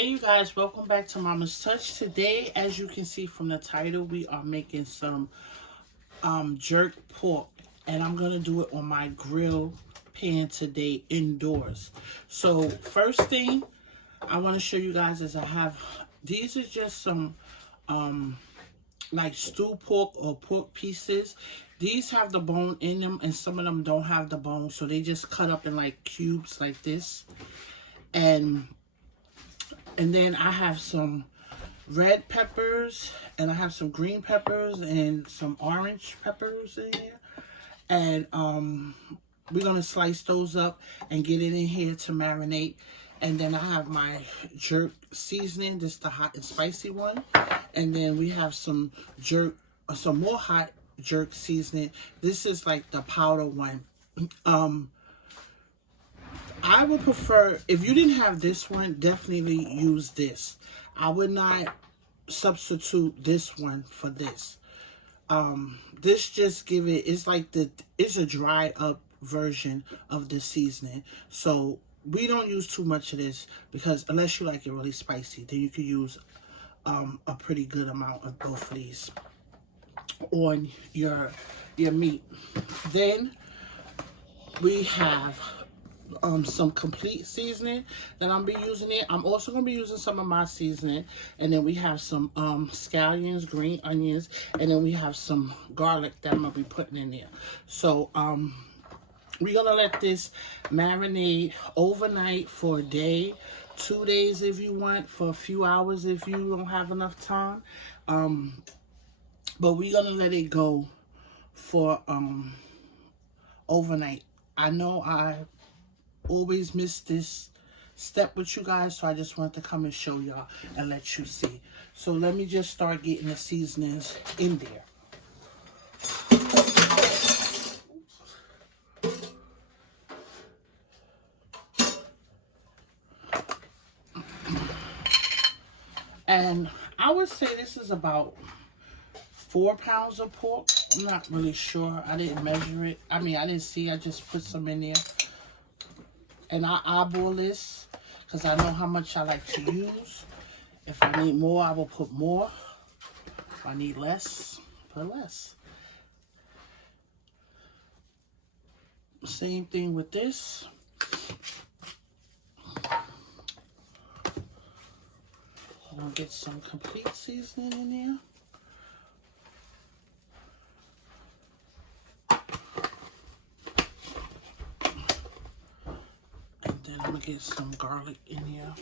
Hey you guys, welcome back to Mama's Touch. Today, as you can see from the title, we are making some jerk pork, and I'm gonna do it on my grill pan today indoors. So first thing I want to show you guys is I have these are just some like stewed pork or pork pieces. These have the bone in them, and some of them don't have the bone, so they just cut up in like cubes like this. And then I have some red peppers, and I have some green peppers and some orange peppers in here. And we're gonna slice those up and get it in here to marinate. And then I have my jerk seasoning. This is the hot and spicy one. And then we have some some more hot jerk seasoning. This is like the powder one. I would prefer, if you didn't have this one, definitely use this. I would not substitute this one for this. This just give it, it's like it's a dry up version of the seasoning. So we don't use too much of this, because unless you like it really spicy, then you could use a pretty good amount of both of these on your meat. Then we have some complete seasoning that I'm be using it. I'm also gonna be using some of my seasoning, and then we have some scallions, green onions, and then we have some garlic that I'm gonna be putting in there. So we're gonna let this marinate overnight for a day, 2 days if you want, for a few hours if you don't have enough time. But we're gonna let it go for overnight. I know I always miss this step with you guys, so I just wanted to come and show y'all and let you see. So let me just start getting the seasonings in there. And I would say this is about 4 pounds of pork. I'm not really sure. I didn't measure it. I mean, I didn't see. I just put some in there. And I eyeball this because I know how much I like to use. If I need more, I will put more. If I need less, put less. Same thing with this. I'm gonna get some complete seasoning in there. And then I'm gonna get some garlic in here.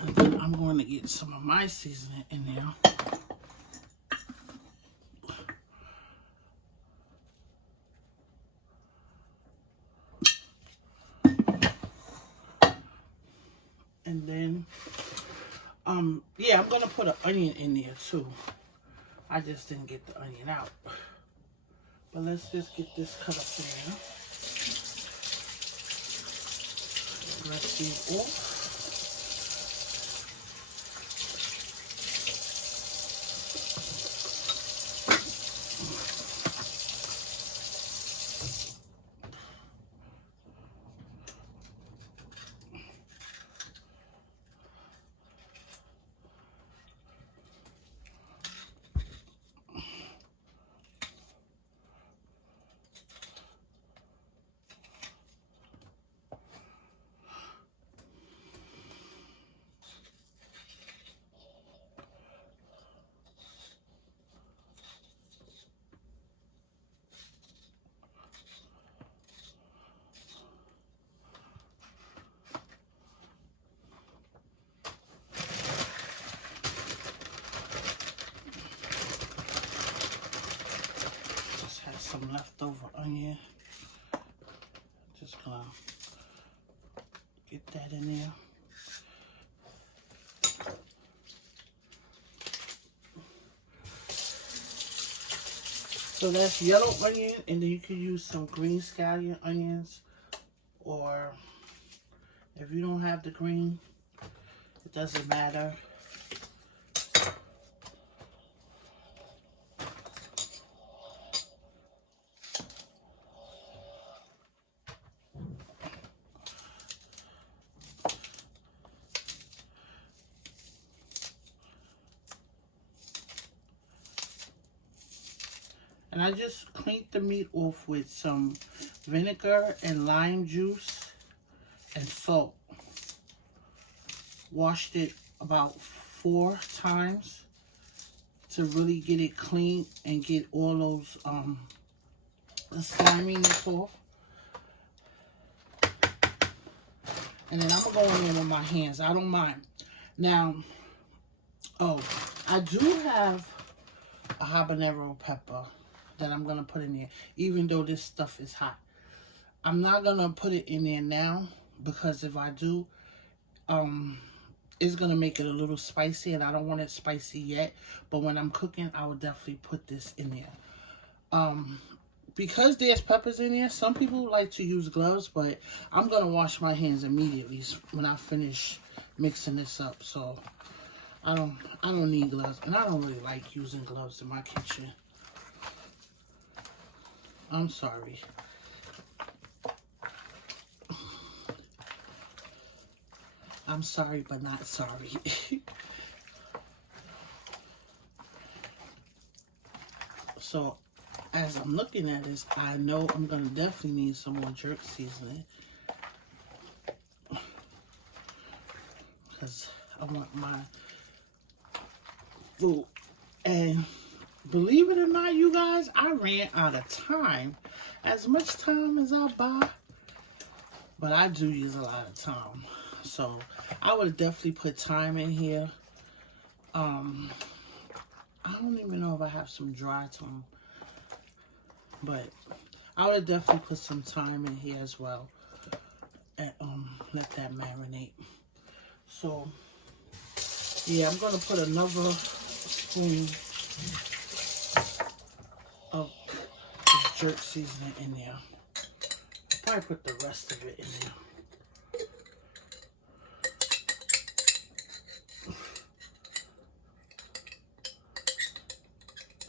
And then I'm going to get some of my seasoning in there. And then, yeah, I'm gonna put an onion in there too. I just didn't get the onion out. But let's just get this cut up in there. Rest these off. Some leftover onion. Just gonna get that in there. So that's yellow onion, and then you can use some green scallion onions or If you don't have the green, it doesn't matter. And I just cleaned the meat off with some vinegar and lime juice and salt. Washed it about 4 times to really get it clean and get all those the sliminess off. And then I'm gonna go in there with my hands. I don't mind. Now, oh, I do have a habanero pepper that I'm gonna put in there, even though this stuff is hot. I'm not gonna put it in there now because if I do, it's gonna make it a little spicy, and I don't want it spicy yet. But when I'm cooking, I will definitely put this in there. Because there's peppers in there, some people like to use gloves, but I'm gonna wash my hands immediately when I finish mixing this up. So I don't need gloves, and I don't really like using gloves in my kitchen. I'm sorry. I'm sorry, but not sorry. So, as I'm looking at this, I know I'm going to definitely need some more jerk seasoning. Because I want my food. And believe it or not, you guys, I ran out of time. As much time as I buy, but I do use a lot of time. So I would definitely put thyme in here. I don't even know if I have some dry thyme, but I would definitely put some thyme in here as well, and let that marinate. So yeah, I'm gonna put another spoon of this jerk seasoning in there. I'll probably put the rest of it in there.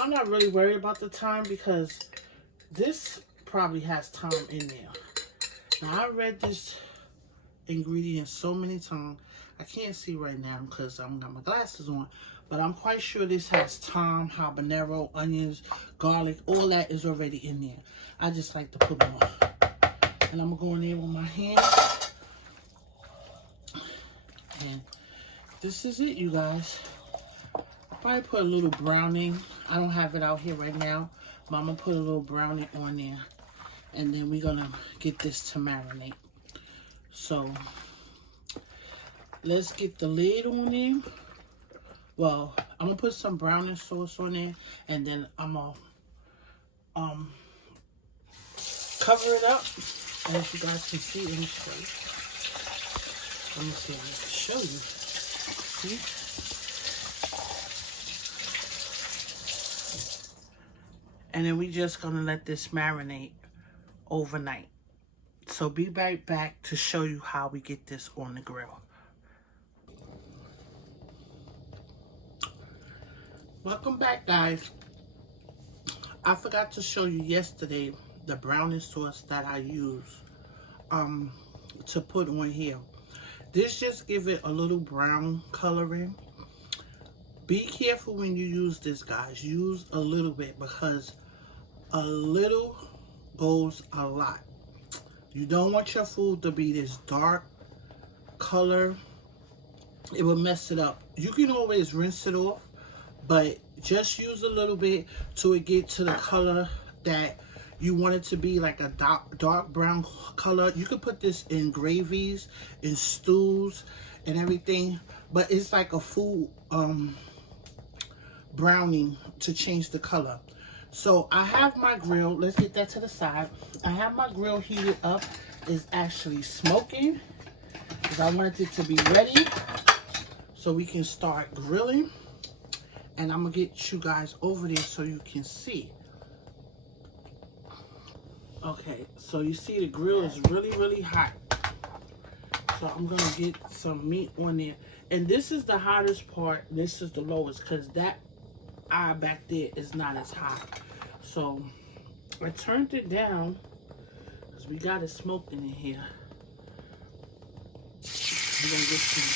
I'm not really worried about the thyme because this probably has thyme in there. Now, I read this ingredient so many times. I can't see right now because I got my glasses on. But I'm quite sure this has thyme, habanero, onions, garlic. All that is already in there. I just like to put more. And I'm going to go in there with my hands. And this is it, you guys. Probably put a little browning. I don't have it out here right now, but I'm gonna put a little browning on there, and then we're gonna get this to marinate. So let's get the lid on there. Well, I'm gonna put some browning sauce on there, and then I'm gonna cover it up. As you guys can see, let me show you. Let me see if I can show you. See? And then we just gonna let this marinate overnight. So be right back to show you how we get this on the grill. Welcome back, guys. I forgot to show you yesterday the browning sauce that I use to put on here. This just give it a little brown coloring. Be careful when you use this, guys. Use a little bit because a little goes a lot. You don't want your food to be this dark color. It will mess it up. You can always rinse it off, but just use a little bit till it get to the color that you want it to be, like a dark brown color. You can put this in gravies, in stews, and everything, but it's like a food browning to change the color. So I have my grill. Let's get that to the side. I have my grill heated up. It's actually smoking because I wanted it to be ready so we can start grilling. And I'm going to get you guys over there so you can see. Okay, so you see the grill is really, really hot. So I'm going to get some meat on there. And this is the hottest part. This is the lowest because that eye back there is not as hot. So I turned it down because we got it smoked in here. I'm going to get some.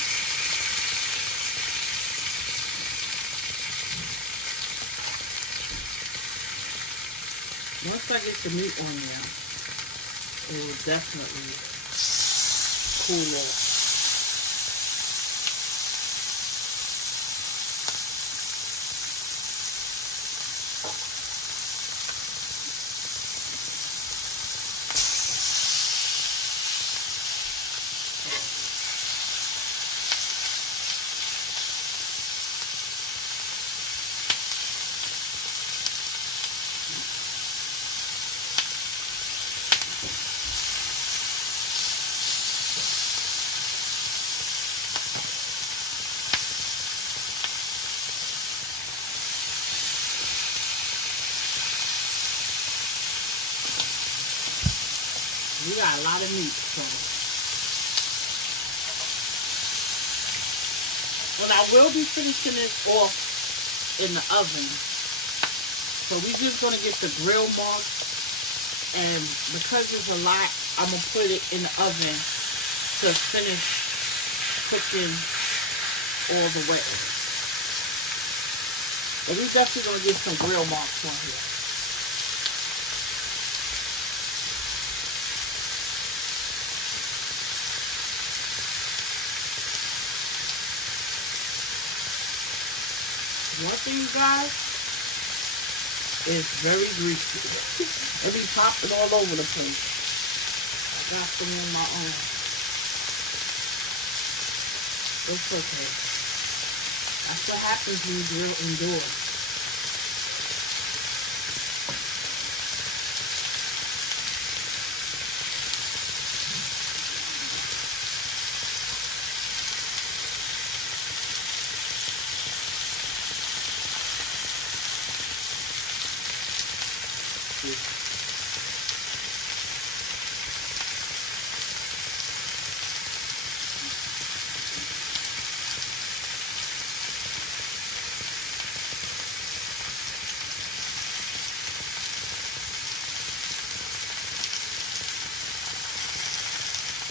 Once I get the meat on there, it will definitely cool off. We got a lot of meat, so. But I will be finishing it off in the oven. So we're just going to get the grill marks. And because it's a lot, I'm going to put it in the oven to finish cooking all the way. And we're definitely going to get some grill marks on here. One thing, you guys, is very greasy. It be popping all over the place. I got some on my own. It's okay. That's what happens when you grill indoors.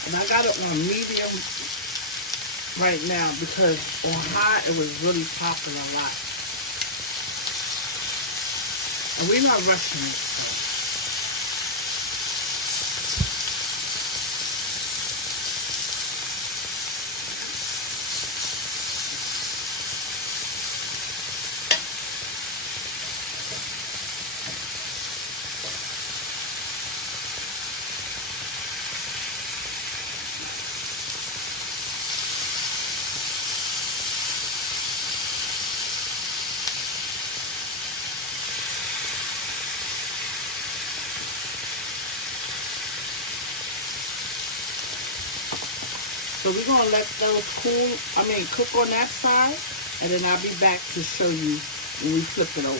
And I got it on medium right now because on high it was really popping a lot. And we're not rushing it. So. So we're going to let those cook on that side, and then I'll be back to show you when we flip it over.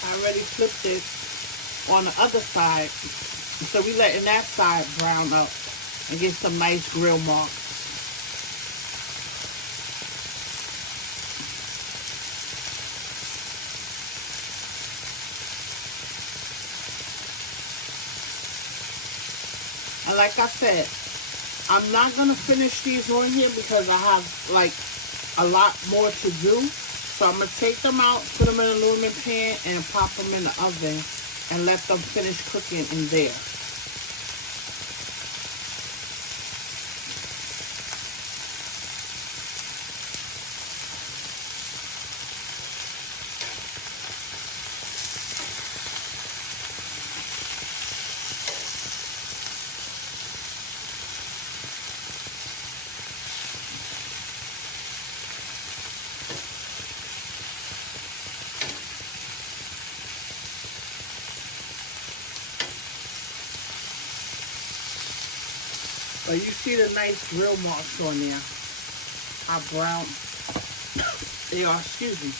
I already flipped it on the other side, so we're letting that side brown up and get some nice grill marks. And like I said, I'm not going to finish these on here because I have like a lot more to do. So I'm going to take them out, put them in an aluminum pan, and pop them in the oven and let them finish cooking in there. But you see the nice grill marks on there. How brown they are, excuse me.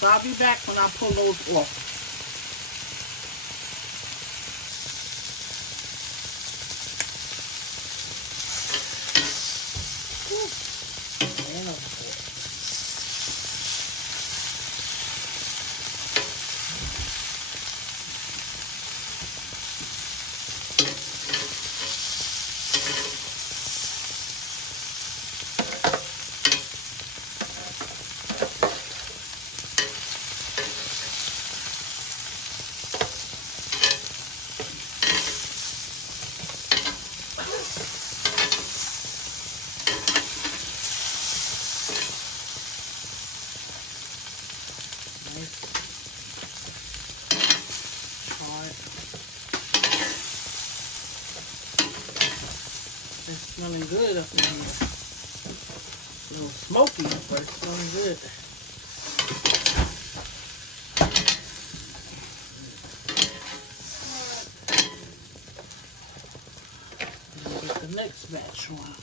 So I'll be back when I pull those off. It's smelling good up in here. A little smoky, but it's smelling good. Now get the next batch on.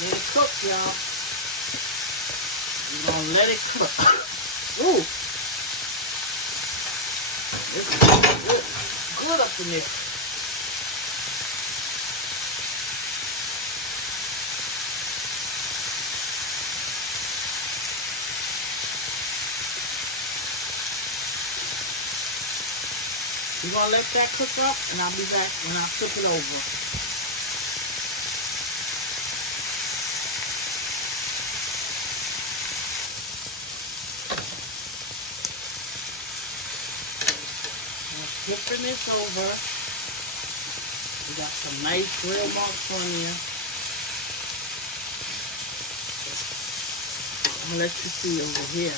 Let it cook, y'all. We're gonna let it cook. Ooh. It's good up in there. We're gonna let that cook up, and I'll be back when I flip it over. Flipping this over. We got some nice grill marks on here. I'm gonna let you see over here.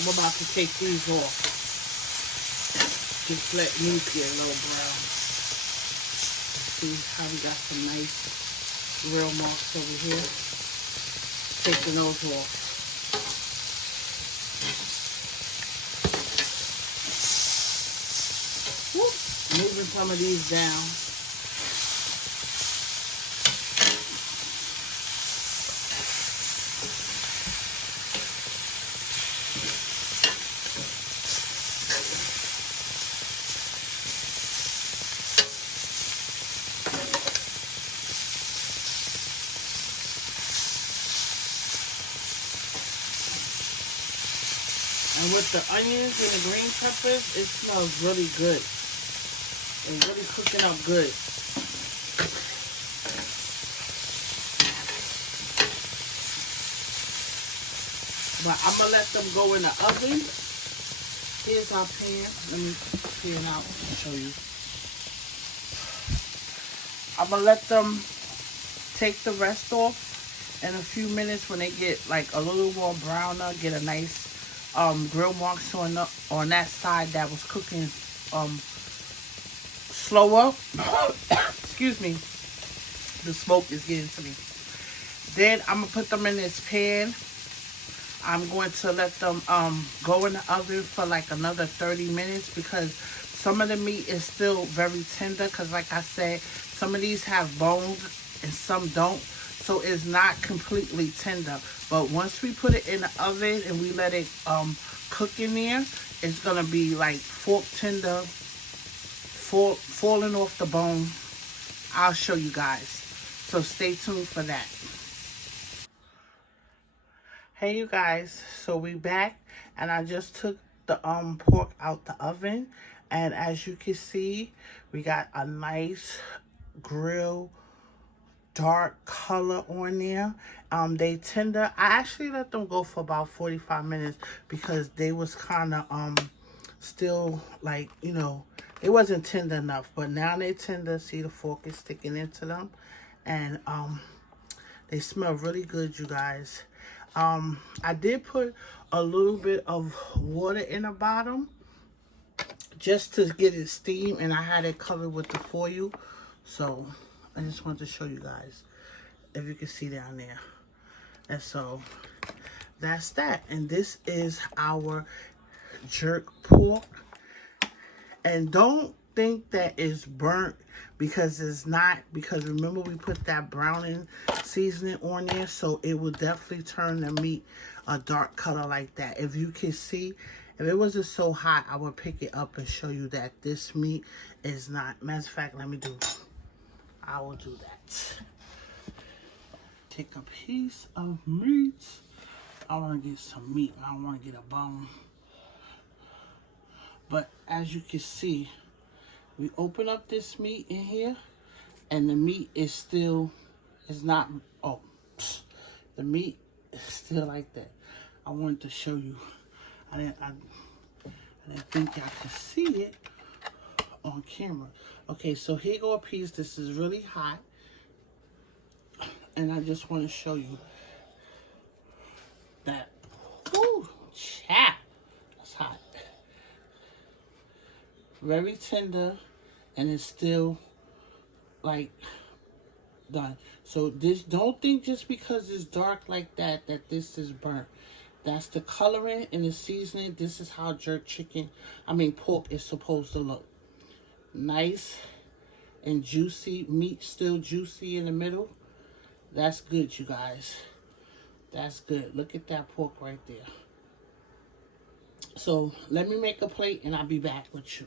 I'm about to take these off. Just let these get a little brown. See how we got some nice grill marks over here. Taking those off. Moving some of these down. And with the onions and the green peppers, it smells really good. It's really cooking up good. But I'm going to let them go in the oven. Here's our pan. Let me pan out and show you. I'm going to let them take the rest off in a few minutes. When they get like a little more browner, get a nice grill marks on that side that was cooking slower. Excuse me. The smoke is getting to me. Then I'm going to put them in this pan. I'm going to let them go in the oven for like another 30 minutes because some of the meat is still very tender because like I said, some of these have bones and some don't. So it's not completely tender. But once we put it in the oven and we let it cook in there, it's going to be like fork tender, falling off the bone. I'll show you guys. So stay tuned for that. Hey you guys, so we back and I just took the pork out the oven, and as you can see, we got a nice grill dark color on there. They tender. I actually let them go for about 45 minutes because they was kind of still like, you know, it wasn't tender enough, but now they tender. See, the fork is sticking into them, and they smell really good, you guys. I did put a little bit of water in the bottom just to get it steamed, and I had it covered with the foil. So I just wanted to show you guys if you can see down there. And so that's that. And this is our jerk pork. And don't think that it's burnt because it's not, because remember we put that browning seasoning on there, so it will definitely turn the meat a dark color like that. If you can see, if it wasn't so hot, I would pick it up and show you that this meat is not. Matter of fact, I will do that. Take a piece of meat. I want to get some meat. I don't want to get a bone. But as you can see, we open up this meat in here, and the meat is still, the meat is still like that. I wanted to show you. I didn't think y'all could see it on camera. Okay, so here go a piece. This is really hot, and I just want to show you that. Ooh, chat. That's hot. Very tender, and it's still like done. So this, don't think just because it's dark like that that this is burnt. That's the coloring and the seasoning. This is how jerk pork is supposed to look. Nice and juicy. Meat still juicy in the middle. That's good, you guys. That's good. Look at that pork right there. So let me make a plate and I'll be back with you.